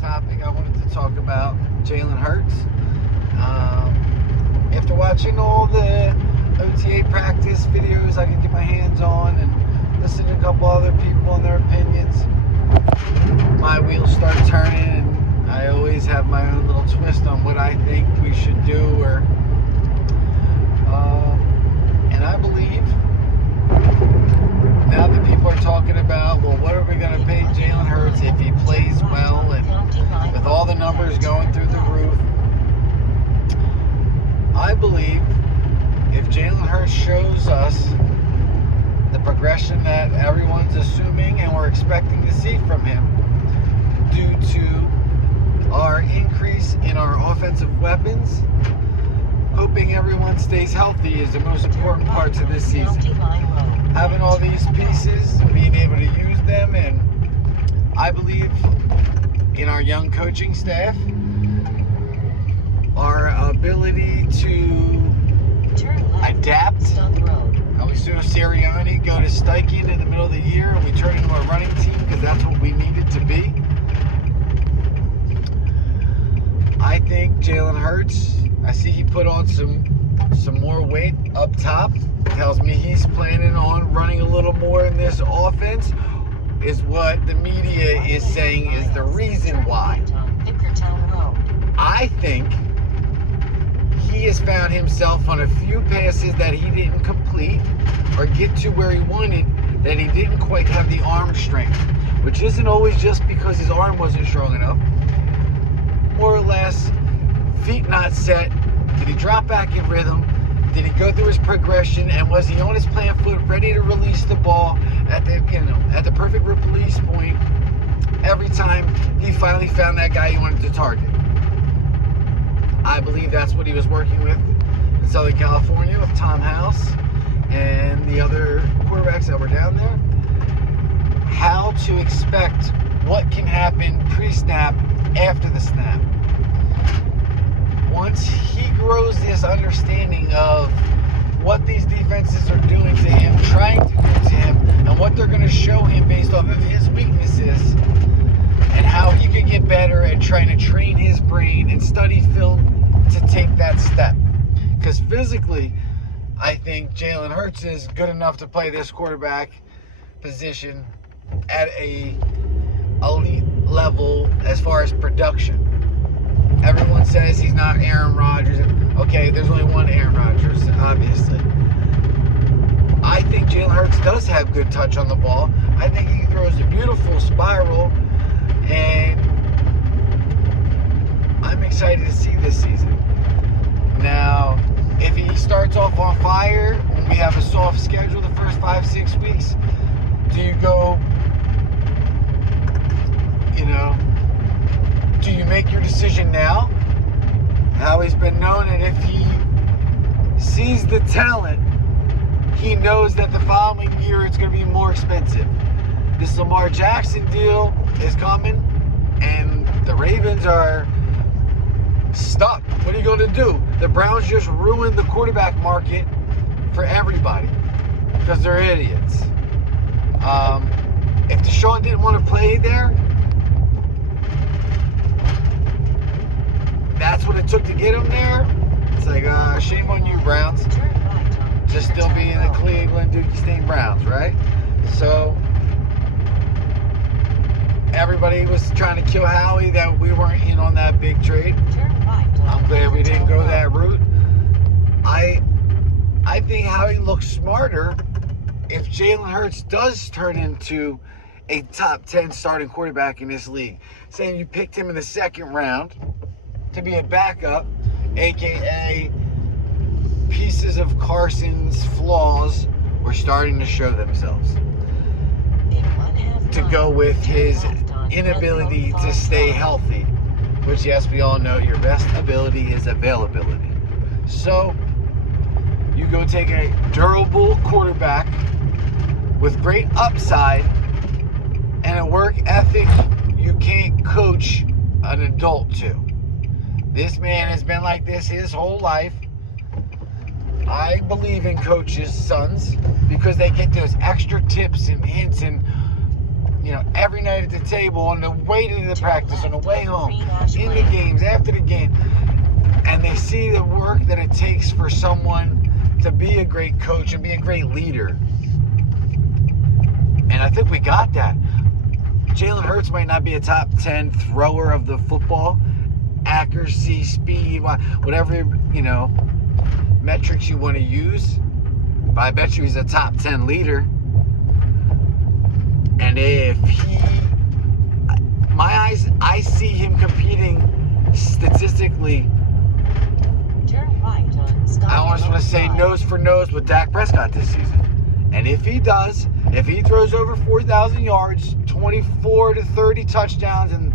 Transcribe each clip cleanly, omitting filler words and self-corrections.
topic, I wanted to talk about Jalon Hurts. After watching all the OTA practice videos I could get my hands on and listening to a couple other people and their opinions, my wheels start turning, and I always have my own little twist on what I think we should do. And I believe now that people are talking about, well, what are we going to pay Jalon Hurts if he plays well, and with all the numbers going through the roof, I believe if Jalon Hurts shows us the progression that everyone's assuming and we're expecting to see from him due to our increase in our offensive weapons, hoping everyone stays healthy is the most important part to this season. Having all these pieces, being able to use them, and I believe in our young coaching staff, our ability to adapt. We saw Sirianni go to Steichen in the middle of the year, and we turned into a running team because that's what we needed to be. I think Jalon Hurts, I see he put on some more weight up top. Tells me he's planning on running a little more in this offense, is what the media is saying is the reason why. I think he has found himself on a few passes that he didn't complete or get to where he wanted, that he didn't quite have the arm strength, which isn't always just because his arm wasn't strong enough. More or less, feet not set. Did he drop back in rhythm? Did he go through his progression, and was he on his plant foot, ready to release the ball at the perfect release point every time he finally found that guy he wanted to target? I believe that's what he was working with in Southern California with Tom House and the other quarterbacks that were down there. How to expect what can happen pre-snap, after the snap. Once he grows this understanding of what these defenses are doing to him, trying to do to him, and what they're going to show him based off of his weaknesses, and how he could get better at trying to train his brain and study film to take that step. Because physically, I think Jalon Hurts is good enough to play this quarterback position at a elite level as far as production. Everyone says he's not Aaron Rodgers. Okay, there's only one Aaron Rodgers, obviously. I think Jalon Hurts does have good touch on the ball. I think he throws a beautiful spiral, and I'm excited to see this season. Now, if he starts off on fire, when we have a soft schedule the first 5-6 weeks, do you go, do you make your decision now? Howie's been known that if he sees the talent, he knows that the following year it's going to be more expensive. This Lamar Jackson deal is coming, and the Ravens are stuck. What are you going to do? The Browns just ruined the quarterback market for everybody because they're idiots. If Deshaun didn't want to play there, that's what it took to get him there. It's like, shame on you, Browns. Just still being the Cleveland Dookie State Browns, right? So everybody was trying to kill Howie that we weren't in on that big trade. I'm glad we didn't go that route. I think Howie looks smarter if Jalon Hurts does turn into a top 10 starting quarterback in this league. Saying you picked him in the second round to be a backup, aka pieces of Carson's flaws were starting to show themselves. To go with his inability to stay healthy, which, yes, we all know your best ability is availability. So you go take a durable quarterback with great upside and a work ethic you can't coach an adult to. This man has been like this his whole life. I believe in coaches' sons because they get those extra tips and hints and every night at the table, on the way to the practice, on the way home, in the games, after the game, and they see the work that it takes for someone to be a great coach and be a great leader. And I think we got that. Jalon Hurts might not be a top 10 thrower of the football, accuracy, speed, whatever, metrics you want to use, but I bet you he's a top 10 leader. And if I see him competing statistically, turn right on Scott. I almost want to say nose for nose with Dak Prescott this season. And if he does, if he throws over 4,000 yards, 24 to 30 touchdowns, and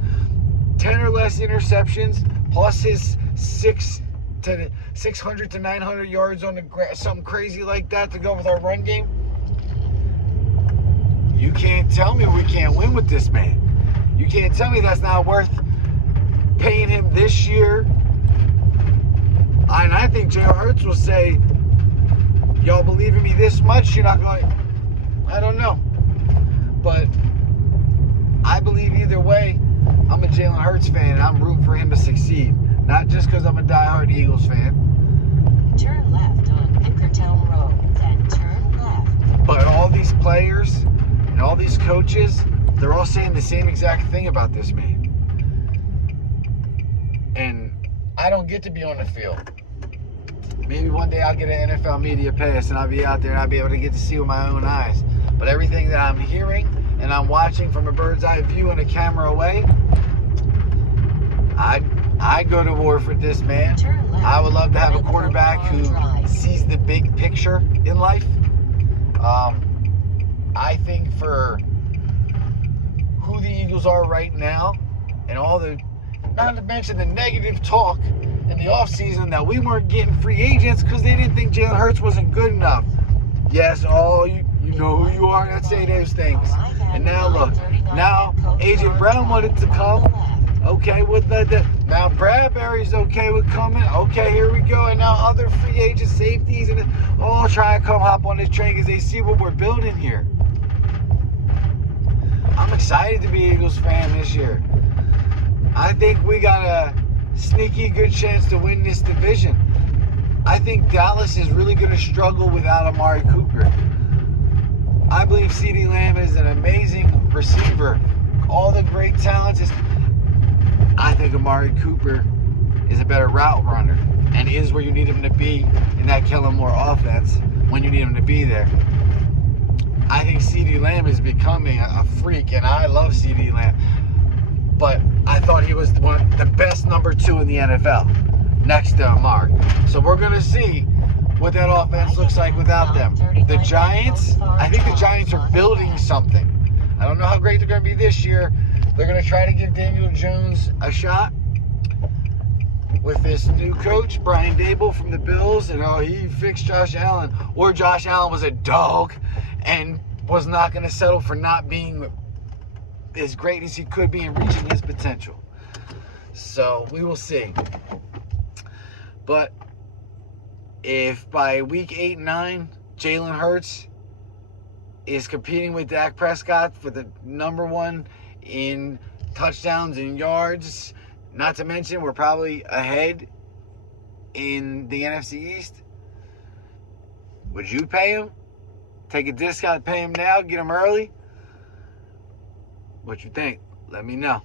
10 or less interceptions, plus his 600 to 900 yards on the grass, something crazy like that to go with our run game, you can't tell me we can't win with this man. You can't tell me that's not worth paying him this year. And I think Jalon Hurts will say, y'all believe in me this much, you're not going, I don't know. But I believe either way, I'm a Jalon Hurts fan, and I'm rooting for him to succeed. Not just because I'm a diehard Eagles fan. Turn left on Pinkertown Road, then turn left. But all these players and all these coaches, they're all saying the same exact thing about this man. And I don't get to be on the field. Maybe one day I'll get an NFL media pass and I'll be out there and I'll be able to get to see with my own eyes. But everything that I'm hearing and I'm watching from a bird's eye view and a camera away, I go to war for this man. I would love to have a quarterback who sees the big picture in life. I think for who the Eagles are right now and all the, not to mention the negative talk in the offseason that we weren't getting free agents because they didn't think Jalon Hurts wasn't good enough. Yes, you know who you are that say those things. And now look, now A.J. Brown wanted to come. Okay, with that. Now Bradbury's okay with coming. Okay, here we go. And now other free agent safeties and all try to come hop on this train because they see what we're building here. I'm excited to be an Eagles fan this year. I think we got a sneaky good chance to win this division. I think Dallas is really going to struggle without Amari Cooper. I believe CeeDee Lamb is an amazing receiver. All the great talents. I think Amari Cooper is a better route runner and is where you need him to be in that Kellen Moore offense when you need him to be there. I think CeeDee Lamb is becoming a freak, and I love CeeDee Lamb. But I thought he was the best number 2 in the NFL, next to Amari. So we're going to see what that offense looks like without them. The Giants, I think the Giants are building something. I don't know how great they're going to be this year. They're going to try to give Daniel Jones a shot with this new coach, Brian Dable from the Bills, and he fixed Josh Allen. Or Josh Allen was a dog and was not going to settle for not being as great as he could be and reaching his potential. So we will see. But if by week 8 and 9, Jalon Hurts is competing with Dak Prescott for the number 1 in touchdowns and yards, not to mention we're probably ahead in the NFC East, would you pay him? Take a discount, pay him now, get him early? What you think? Let me know.